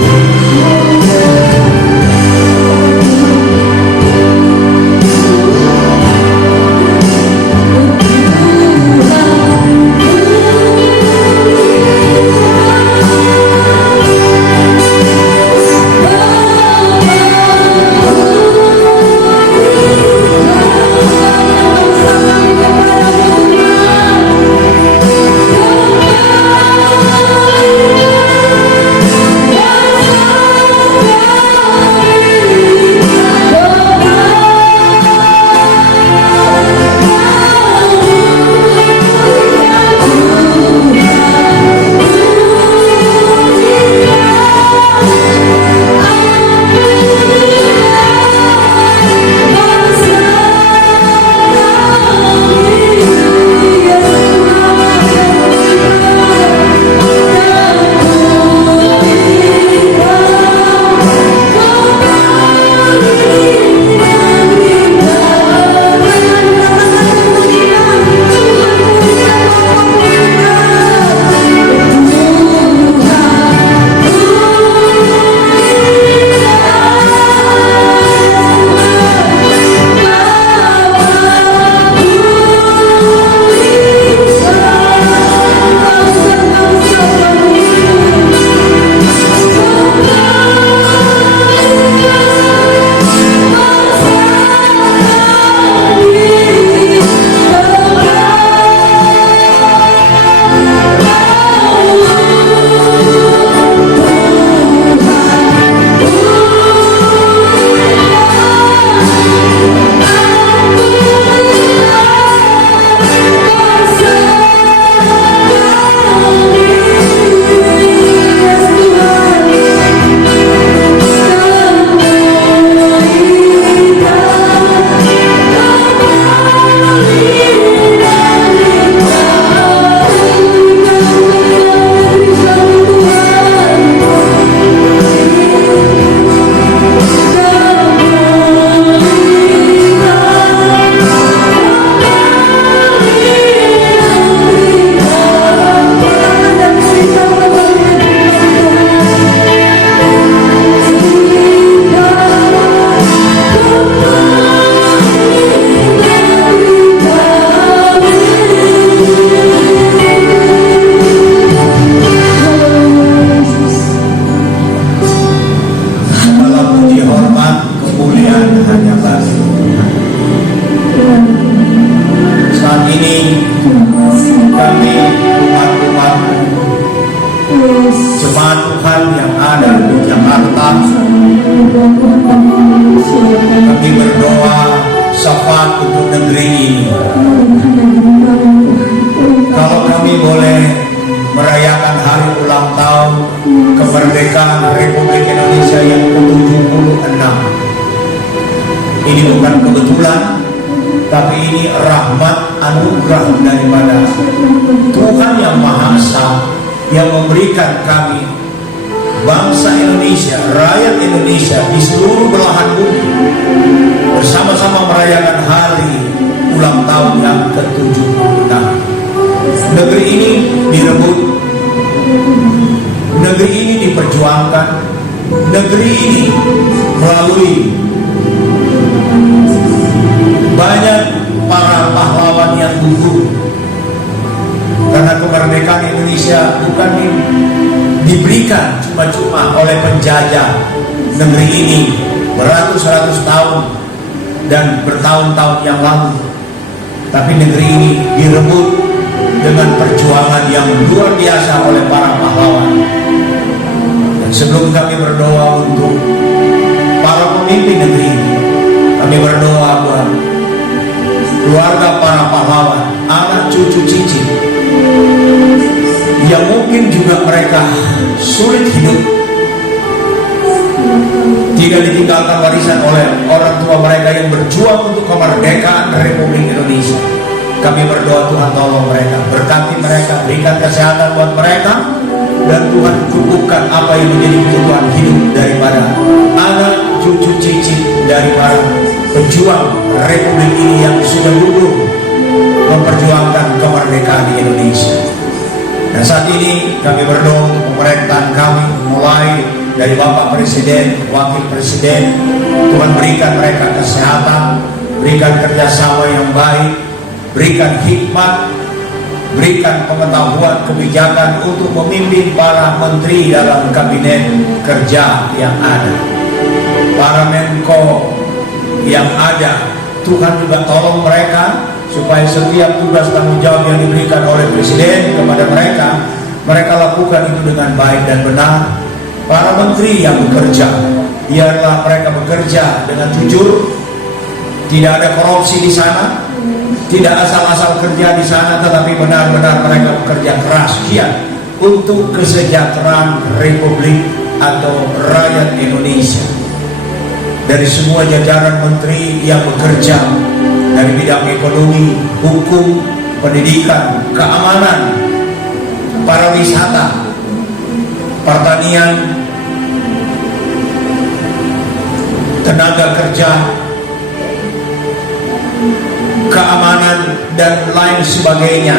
ini kami umat-umat jemaat Tuhan yang ada di Jakarta, kami berdoa syafaat untuk negeri ini. Kalau kami boleh merayakan hari ulang tahun kemerdekaan Republik Indonesia yang ke-76, ini bukan kebetulan, tapi ini rahmat anugerah daripada Tuhan yang Maha Esa yang memberikan kami bangsa Indonesia, rakyat Indonesia di seluruh belahan bumi bersama-sama merayakan hari ulang tahun yang ke-76. Negeri ini direbut, negeri ini diperjuangkan, negeri ini melalui banyak para pahlawan yang gugur. Karena kemerdekaan Indonesia bukan diberikan cuma-cuma oleh penjajah negeri ini beratus-ratus tahun dan bertahun-tahun yang lalu, tapi negeri ini direbut dengan perjuangan yang luar biasa oleh para pahlawan. Dan sebelum kami berdoa untuk para pemimpin negeri ini, kami berdoa buat keluarga para pahlawan, anak cucu cicit yang mungkin juga mereka sulit hidup, tidak ditinggalkan warisan oleh orang tua mereka yang berjuang untuk kemerdekaan Republik Indonesia. Kami berdoa Tuhan tolong mereka, berkati mereka, berikan kesehatan buat mereka, dan Tuhan cukupkan apa yang menjadi kebutuhan hidup daripada anak cucu cicit dari para pejuang Republik ini yang sudah gugur memperjuangkan kemerdekaan Indonesia. Dan saat ini kami berdoa untuk pemerintahan kami, mulai dari Bapak Presiden, Wakil Presiden. Tuhan berikan mereka kesehatan, berikan kerjasama yang baik, berikan hikmat, berikan pengetahuan kebijakan untuk memimpin para menteri dalam kabinet kerja yang ada, para Menko yang ada. Tuhan juga tolong mereka supaya setiap tugas tanggung jawab yang diberikan oleh Presiden kepada mereka, mereka lakukan itu dengan baik dan benar. Para menteri yang bekerja, biarlah mereka bekerja dengan jujur, tidak ada korupsi di sana, tidak asal-asal kerja di sana, tetapi benar-benar mereka bekerja keras giat untuk kesejahteraan Republik atau rakyat Indonesia. Dari semua jajaran menteri yang bekerja dari bidang ekonomi, hukum, pendidikan, keamanan, pariwisata, pertanian, tenaga kerja, keamanan, dan lain sebagainya.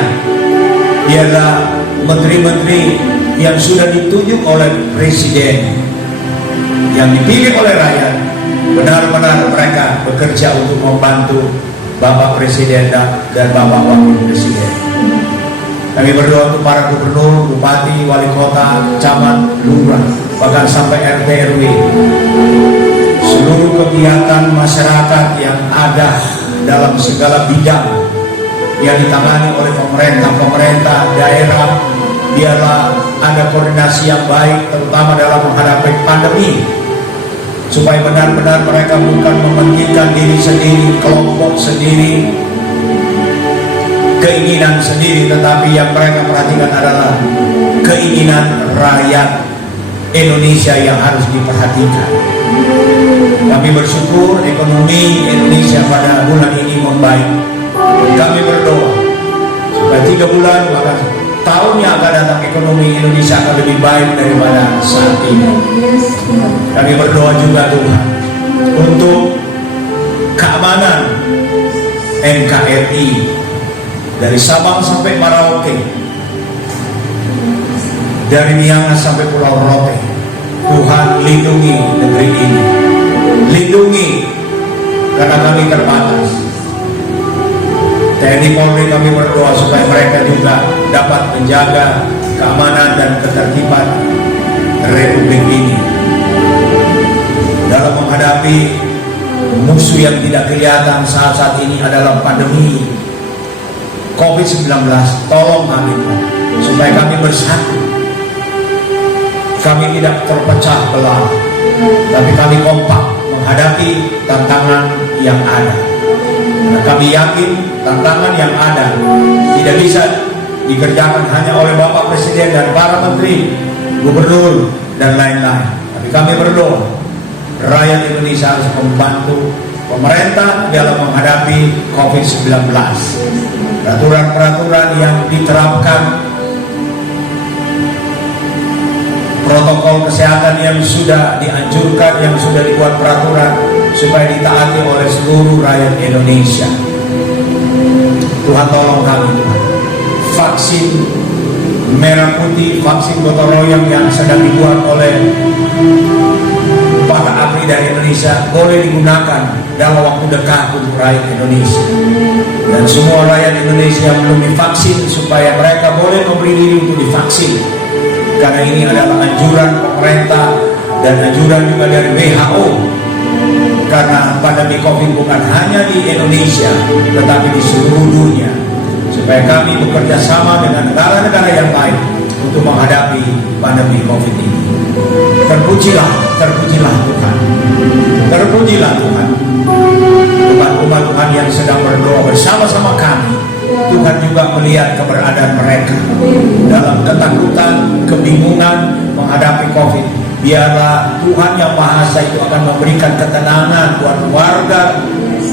Biarlah menteri-menteri yang sudah ditunjuk oleh Presiden, yang dipilih oleh rakyat, benar-benar mereka bekerja untuk membantu Bapak Presiden dan Bapak Wakil Presiden. Kami berdoa untuk para gubernur, bupati, wali kota, camat, lurah, bahkan sampai RT RW, seluruh kegiatan masyarakat yang ada dalam segala bidang yang ditangani oleh pemerintah daerah, biarlah ada koordinasi yang baik, terutama dalam menghadapi pandemi, supaya benar-benar mereka bukan mementingkan diri sendiri, kelompok sendiri, keinginan sendiri, tetapi yang mereka perhatikan adalah keinginan rakyat Indonesia yang harus diperhatikan. Kami bersyukur ekonomi Indonesia pada bulan ini membaik. Kami berdoa supaya 3 bulan bahkan tahun yang akan datang ekonomi Indonesia akan lebih baik daripada saat ini. Kami berdoa juga Tuhan untuk keamanan NKRI dari Sabang sampai Merauke, dari Miangas sampai Pulau Rote. Tuhan lindungi negeri ini, lindungi karena kami terbatas. TNI Polri kami berdoa supaya mereka juga dapat menjaga keamanan dan ketertiban Republik ini dalam menghadapi musuh yang tidak kelihatan saat ini adalah pandemi. COVID-19. Tolong kami Tuhan, supaya kami bersatu. Kami tidak terpecah belah, tapi kami kompak menghadapi tantangan yang ada. Nah, kami yakin tantangan yang ada tidak bisa dikerjakan hanya oleh Bapak Presiden dan para menteri, gubernur, dan lain-lain. Tapi kami berdoa, rakyat Indonesia harus membantu pemerintah dalam menghadapi COVID-19. Peraturan-peraturan yang diterapkan, protokol kesehatan yang sudah dianjurkan, yang sudah dibuat peraturan, supaya ditaati oleh seluruh rakyat Indonesia. Tuhan tolong kami Tuhan. Vaksin merah putih, vaksin gotong royong yang sedang dibuat oleh para ahli dari Indonesia boleh digunakan dalam waktu dekat untuk rakyat Indonesia. Dan semua rakyat Indonesia yang belum divaksin, supaya mereka boleh memberi diri untuk divaksin. Karena ini adalah anjuran pemerintah dan anjuran juga dari WHO. Karena pandemi COVID bukan hanya di Indonesia, tetapi di seluruh dunia. Supaya kami bekerja sama dengan negara-negara yang lain untuk menghadapi pandemi COVID ini. Terpujilah Tuhan. Terpujilah Tuhan. Umat-umat Tuhan yang sedang berdoa bersama-sama kami, Tuhan juga melihat keberadaan mereka dalam ketakutan, kebingungan menghadapi COVID. Biarlah Tuhan yang Maha Esa itu akan memberikan ketenangan buat warga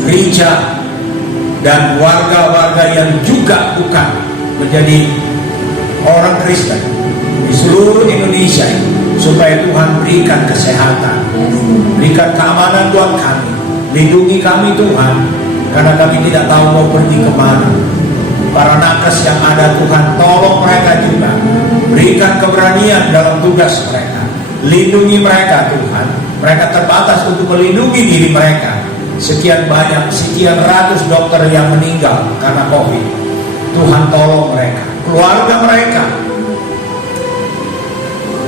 gereja dan warga-warga yang juga bukan menjadi orang Kristen di seluruh Indonesia, supaya Tuhan berikan kesehatan, berikan keamanan buat kami, lindungi kami Tuhan, karena kami tidak tahu mau pergi kemana. Para nakes yang ada Tuhan, tolong mereka juga, berikan keberanian dalam tugas mereka, lindungi mereka Tuhan. Mereka terbatas untuk melindungi diri mereka. Sekian banyak, sekian ratus dokter yang meninggal karena COVID. Tuhan tolong mereka, keluarga mereka.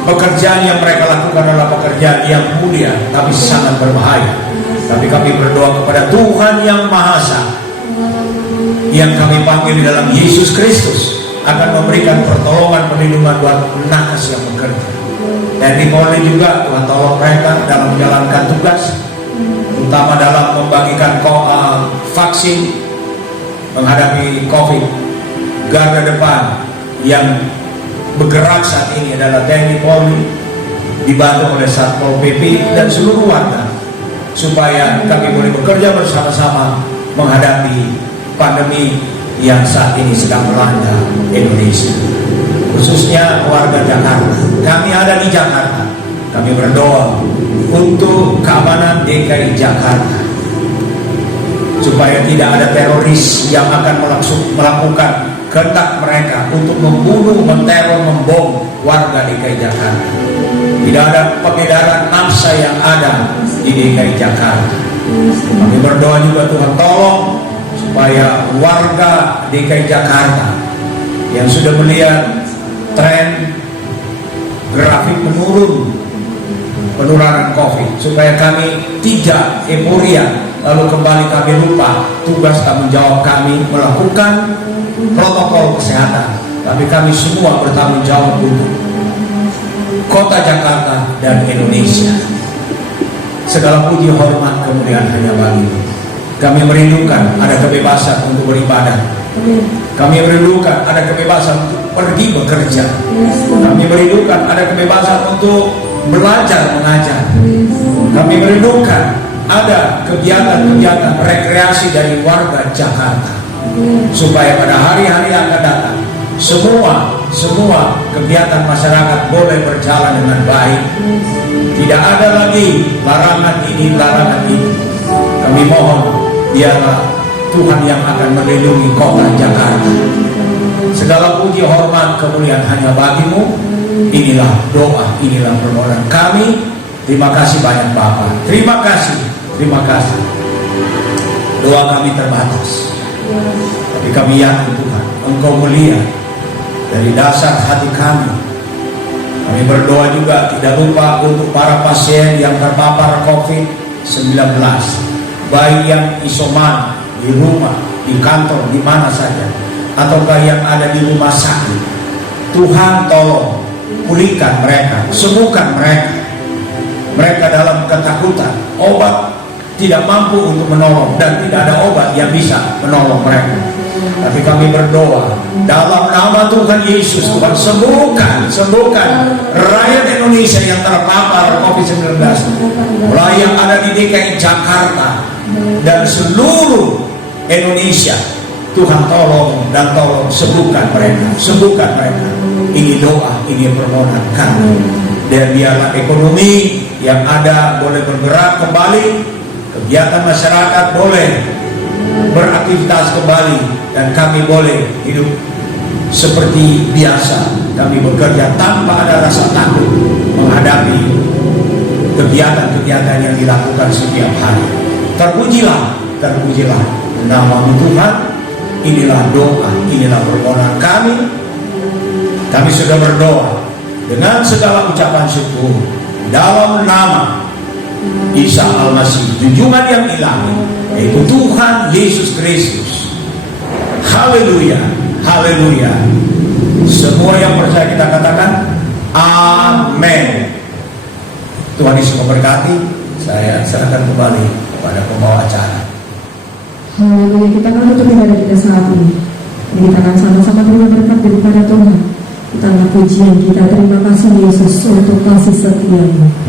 Pekerjaan yang mereka lakukan adalah pekerjaan yang mulia, tapi sangat berbahaya. Tapi kami berdoa kepada Tuhan yang Maha Esa, yang kami panggil di dalam Yesus Kristus, akan memberikan pertolongan perlindungan buat nakes yang bekerja. Dan di Polri juga Tuhan tolong mereka dalam menjalankan tugas, terutama dalam membagikan vaksin menghadapi COVID. Garda depan yang bergerak saat ini adalah TNI Polri, dibantu oleh Satpol PP dan seluruh warga, supaya kami boleh bekerja bersama-sama menghadapi pandemi yang saat ini sedang melanda Indonesia, khususnya warga Jakarta. Kami ada di Jakarta, kami berdoa untuk keamanan DKI Jakarta, supaya tidak ada teroris yang akan melakukan kehendak mereka untuk membunuh, menteror, membom warga DKI Jakarta. Tidak ada peredaran nafsa yang ada di DKI Jakarta. Kami berdoa juga Tuhan tolong supaya warga DKI Jakarta yang sudah melihat tren grafik menurun penularan COVID, supaya kami tidak euforia lalu kembali kami lupa tugas tanggung jawab kami melakukan protokol kesehatan. Tapi kami semua bertanggung jawab untuk kota Jakarta dan Indonesia. Segala puji hormat kemuliaan hanya bagi-Mu. Kami merindukan ada kebebasan untuk beribadah. Kami merindukan ada kebebasan untuk pergi bekerja. Kami merindukan ada kebebasan untuk belajar mengajar. Kami merindukan ada kegiatan-kegiatan rekreasi dari warga Jakarta, supaya pada hari-hari yang akan datang semua kegiatan masyarakat boleh berjalan dengan baik. Tidak ada lagi larangan ini, larangan itu. Kami mohon, biarlah Tuhan yang akan melindungi kota Jakarta. Segala puji hormat kemuliaan hanya bagi-Mu. Inilah doa, inilah permohonan kami. Terima kasih banyak Bapa. Terima kasih. Doa kami terbatas, tapi kami yakin Tuhan Engkau melihat dari dasar hati kami. Kami berdoa juga tidak lupa untuk para pasien yang terpapar COVID-19, baik yang isoman di rumah, di kantor, di mana saja. ataukah yang ada di rumah sakit, Tuhan tolong pulihkan mereka, sembuhkan mereka. Mereka dalam ketakutan, obat tidak mampu untuk menolong, dan tidak ada obat yang bisa menolong mereka. Tapi kami berdoa dalam nama Tuhan Yesus, Tuhan sembuhkan rakyat Indonesia yang terpapar COVID-19, mulai yang ada di DKI Jakarta dan seluruh Indonesia. Tuhan tolong sembuhkan mereka. Ini doa, ini permohonan kami. Dan biarlah ekonomi yang ada boleh bergerak kembali, kegiatan masyarakat boleh beraktivitas kembali, dan kami boleh hidup seperti biasa. Kami bekerja tanpa ada rasa takut menghadapi kegiatan-kegiatan yang dilakukan setiap hari. Terpujilah nama Tuhan. Inilah doa, inilah permohonan kami. Kami sudah berdoa dengan segala ucapan syukur dalam nama Isa Al-Masih, junjungan yang ilahi, yaitu Tuhan Yesus Kristus. Haleluya, haleluya. Semua yang percaya kita katakan amin. Tuhan Yesus memberkati. Saya serahkan kembali kepada pembawa acara. Haleluya, kita akan tutup ibadah kita saat ini. Kita akan sama-sama terima berkat daripada Tuhan. Kita angkat pujian kita. Terima kasih Yesus untuk kasih setia-Mu.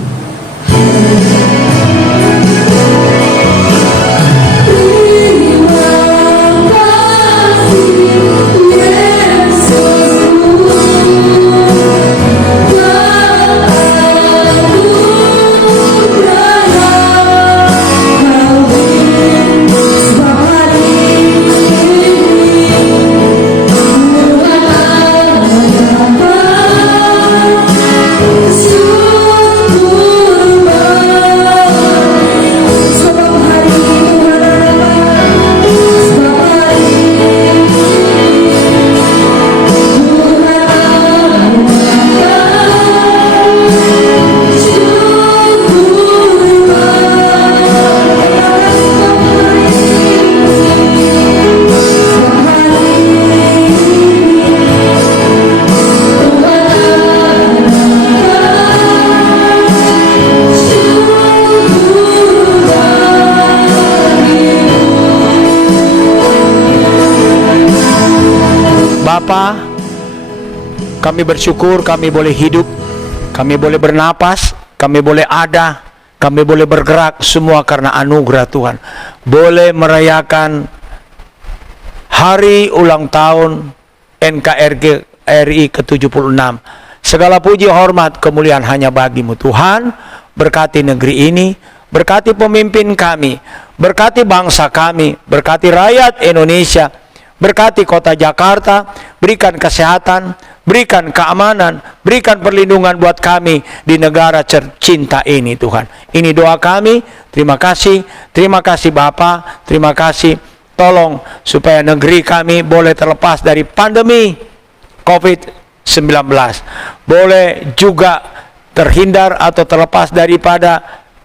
Bapa, kami bersyukur kami boleh hidup, kami boleh bernapas, kami boleh ada, kami boleh bergerak, semua karena anugerah Tuhan. Boleh merayakan hari ulang tahun NKRI ke-76. Segala puji, hormat, kemuliaan hanya bagi-Mu Tuhan. Berkati negeri ini, berkati pemimpin kami, berkati bangsa kami, berkati rakyat Indonesia, berkati kota Jakarta, berikan kesehatan, berikan keamanan, berikan perlindungan buat kami di negara tercinta ini Tuhan. Ini doa kami. Terima kasih Bapa, terima kasih. Tolong supaya negeri kami boleh terlepas dari pandemi COVID-19. Boleh juga terhindar atau terlepas daripada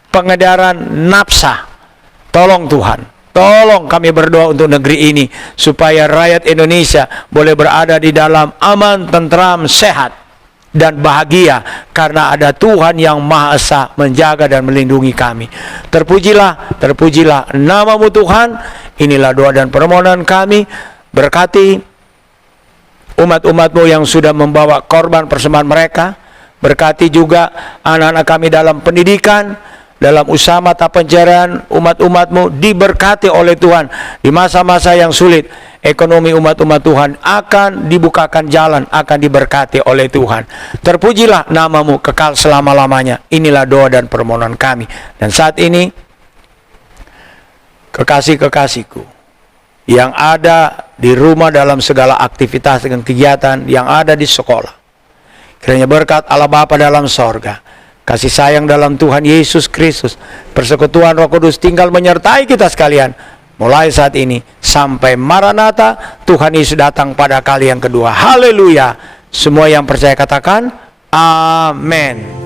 pengedaran nafsa. Tolong Tuhan. Tolong kami berdoa untuk negeri ini supaya rakyat Indonesia boleh berada di dalam aman, tentram, sehat dan bahagia karena ada Tuhan yang Maha Esa menjaga dan melindungi kami. Terpujilah nama-Mu Tuhan. Inilah doa dan permohonan kami. Berkati umat-umat-Mu yang sudah membawa korban persembahan mereka. Berkati juga anak-anak kami dalam pendidikan, dalam usaha mata pencarian. Umat-umat-Mu diberkati oleh Tuhan. Di masa-masa yang sulit, ekonomi umat-umat Tuhan akan dibukakan jalan, akan diberkati oleh Tuhan. Terpujilah nama-Mu kekal selama-lamanya. Inilah doa dan permohonan kami. Dan saat ini, kekasih-kekasihku yang ada di rumah dalam segala aktivitas dan kegiatan, yang ada di sekolah, kiranya berkat Allah Bapa dalam sorga, kasih sayang dalam Tuhan Yesus Kristus, persekutuan Roh Kudus tinggal menyertai kita sekalian, mulai saat ini sampai Maranatha, Tuhan Yesus datang pada kali yang kedua. Haleluya. Semua yang percaya katakan amin.